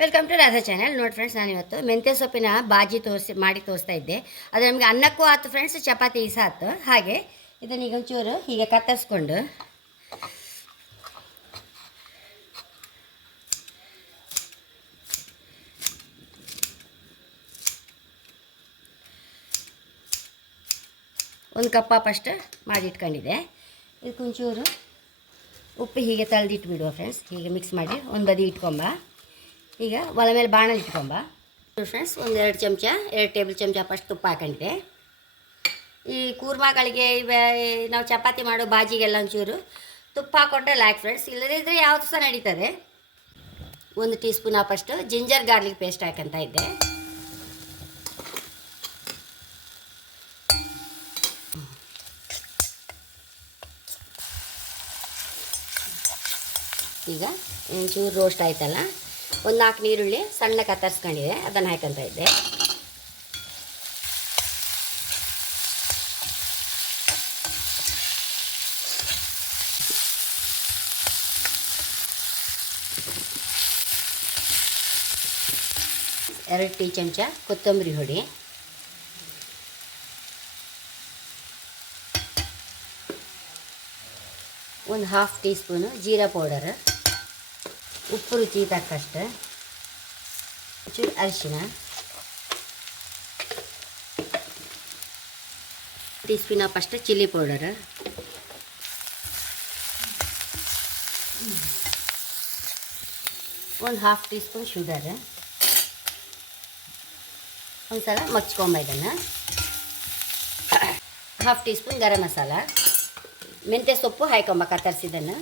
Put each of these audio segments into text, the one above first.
Welcome to Radha channel ನೋಡಿ friends ನಾನು ಇವತ್ತು ಮೆಂತ್ಯ ಸೊಪ್ಪಿನ ಬಾಜಿ ತೋರಿಸಿ, ಮಾಡಿ ತೋರಿಸ್ತಾ ಇದ್ದೆ. ಅದು ನಮಗೆ ಅನ್ನಕ್ಕೂ ಆಯ್ತು ಫ್ರೆಂಡ್ಸ್ ಚಪಾತಿ ಸಹ ಆಯ್ತು ಹಾಗೆ ಇದನ್ನು ಈಗ ಒಂಚೂರು ಹೀಗೆ ಕತ್ತರಿಸ್ಕೊಂಡು. ಒಂದು ಕಪ್ಪ ಫಸ್ಟ್ ಮಾಡಿ ಇಟ್ಕೊಂಡಿದ್ದೆ ಇದಕ್ಕೆ ಒಂಚೂರು ಉಪ್ಪು ಹೀಗೆ ತಳೆದಿಟ್ಬಿಡುವ ಬಿಡುವ ಫ್ರೆಂಡ್ಸ್ ಹೀಗೆ ಮಿಕ್ಸ್ ಮಾಡಿ ಒಂದು ಬದಿ ಇಟ್ಕೊಂಬ. ಈಗ ಒಲೆ ಮೇಲೆ ಬಾಣಲಿ ಇಟ್ಕೊಂಬ ಫ್ರೆಂಡ್ಸ್ ಒಂದು ಎರಡು ಚಮಚ, ಎರಡು ಟೇಬಲ್ ಚಮಚ ಫಸ್ಟ್ ತುಪ್ಪ ಹಾಕೊಂಡಿದ್ದೆ ಈ ಕೂರ್ಮಾಗಳಿಗೆ ಇವೆ ನಾವು ಚಪಾತಿ ಮಾಡೋ ಬಾಜಿಗೆಲ್ಲ ಒಂಚೂರು ತುಪ್ಪ ಹಾಕೊಂಡ್ರೆ ಲ್ಯಾಕ್ ಫ್ರೆಂಡ್ಸ್ ಇಲ್ಲದಿದ್ದರೆ ಯಾವುದು ಸಹ ನಡೀತದೆ. ಒಂದು tea spoon first ginger garlic paste ಹಾಕಂತ ಇದ್ದೆ. ಈಗ ಒಂಚೂರು ರೋಸ್ಟ್ ಆಯ್ತಲ್ಲ? ಒಂದು ನಾಲ್ಕು ನೀರುಳ್ಳಿ ಸಣ್ಣ ಕತ್ತರಿಸ್ಕೊಂಡಿದೆ. ಅದನ್ನು ಹಾಕಂತ ಇದ್ದೆ. ಎರಡು ಟೀ ಚಮಚ ಕೊತ್ತಂಬರಿ ಹೊಡಿ. ಒಂದು ಹಾಫ್ ಟೀ ಸ್ಪೂನು ಜೀರಾ ಪೌಡರ್. ಉಪ್ಪು ರುಚಿ ತಕ್ಕಷ್ಟು. ಚೂರು ಅರಿಶಿನ tea spoon first chilli powder ಒಂದು ಹಾಫ್ ಟೀ ಸ್ಪೂನ್ ಶುಗರ್ ಒಂದು ಸಲ ಮಚ್ಕೊಂಬ ಇದನ್ನು half tea spoon garam masala ಮೆಂತ್ಯ ಸೊಪ್ಪು ಹಾಯ್ಕೊಂಬ ಕತ್ತರಿಸಿದ್ದನ್ನು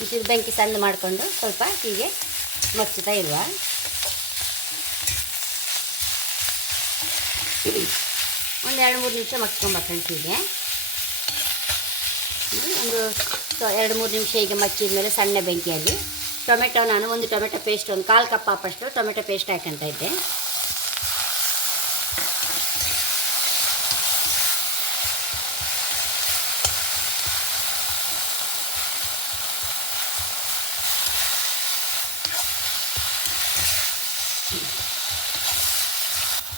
ಒಂಚೂರು ಬೆಂಕಿ ಸಣ್ಣ ಮಾಡಿಕೊಂಡು ಸ್ವಲ್ಪ ಹೀಗೆ ಮಚ್ಚುತ್ತಾ ಇರುವ ಒಂದು ಎರಡು ಮೂರು ನಿಮಿಷ ಮಚ್ಕೊಂಬರ್ತೀನಿ ಹೀಗೆ. ಒಂದು ಎರಡು ಮೂರು ನಿಮಿಷ ಹೀಗೆ ಮಚ್ಚಿದ ಮೇಲೆ ಸಣ್ಣ ಬೆಂಕಿಯಲ್ಲಿ. ಟೊಮೆಟೊ ನಾನು ಒಂದು ಟೊಮೆಟೊ ಪೇಸ್ಟ್, ಒಂದು ಕಾಲು ಕಪ್ ಹಾಪಷ್ಟು ಟೊಮೆಟೊ ಪೇಸ್ಟ್ ಹಾಕಂತ ಇದ್ದೆ.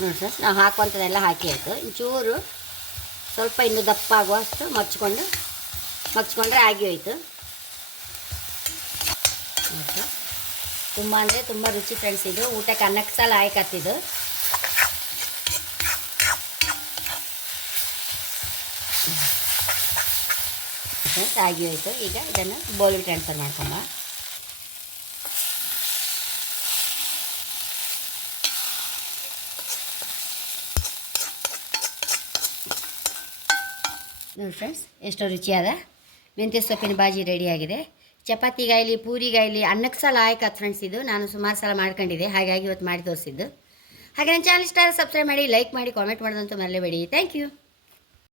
ನೋಡಿ ಸರ್ ನಾವು ಹಾಕುವಂಥದ್ದೆಲ್ಲ ಹಾಕಿ ಆಯಿತು. ಚೂರು ಸ್ವಲ್ಪ ಇನ್ನು ದಪ್ಪ ಆಗುವಷ್ಟು ಮಚ್ಕೊಂಡು ಮಚ್ಕೊಂಡ್ರೆ ಆಗಿ ಹೋಯ್ತು. ತುಂಬ ಅಂದರೆ ತುಂಬ ರುಚಿ ಫ್ರೆಂಡ್ಸ್ ಇದು. ಊಟಕ್ಕೆ ಅನ್ನಕ್ಕೆ ಸಲ ಆಯ್ಕತ್ತಿದ್ದು ಆಗಿ ಹೋಯಿತು. ಈಗ ಇದನ್ನು ಬೌಲಿಗೆ ಟ್ರಾನ್ಸ್ಫರ್ ಮಾಡ್ಕೊಂಬ. ನೋಡಿ ಫ್ರೆಂಡ್ಸ್ ಎಷ್ಟೋ ರುಚಿಯಾದ ಮೆಂತ್ಯ ಸೊಪ್ಪಿನ ಬಾಜಿ ರೆಡಿಯಾಗಿದೆ ಚಪಾತಿಗಾಯ್ಲಿ ಪೂರಿಗಾಯ್ಲಿ ಅನ್ನಕ್ಕೆ ಸಲ ಆತ ಫ್ರೆಂಡ್ಸ್ ಇದು. ನಾನು ಸುಮಾರು ಸಲ ಮಾಡ್ಕೊಂಡಿದ್ದೆ, ಹಾಗಾಗಿ ಇವತ್ತು ಮಾಡಿ ತೋರಿಸಿದ್ದು. ಹಾಗೆ ನನ್ನ ಚಾನಲ್ ಇಷ್ಟ ಸಬ್ಸ್ಕ್ರೈಬ್ ಮಾಡಿ ಲೈಕ್ ಮಾಡಿ ಕಾಮೆಂಟ್ ಮಾಡೋದಂತೂ ಮರಲೇಬೇಡಿ. Thank you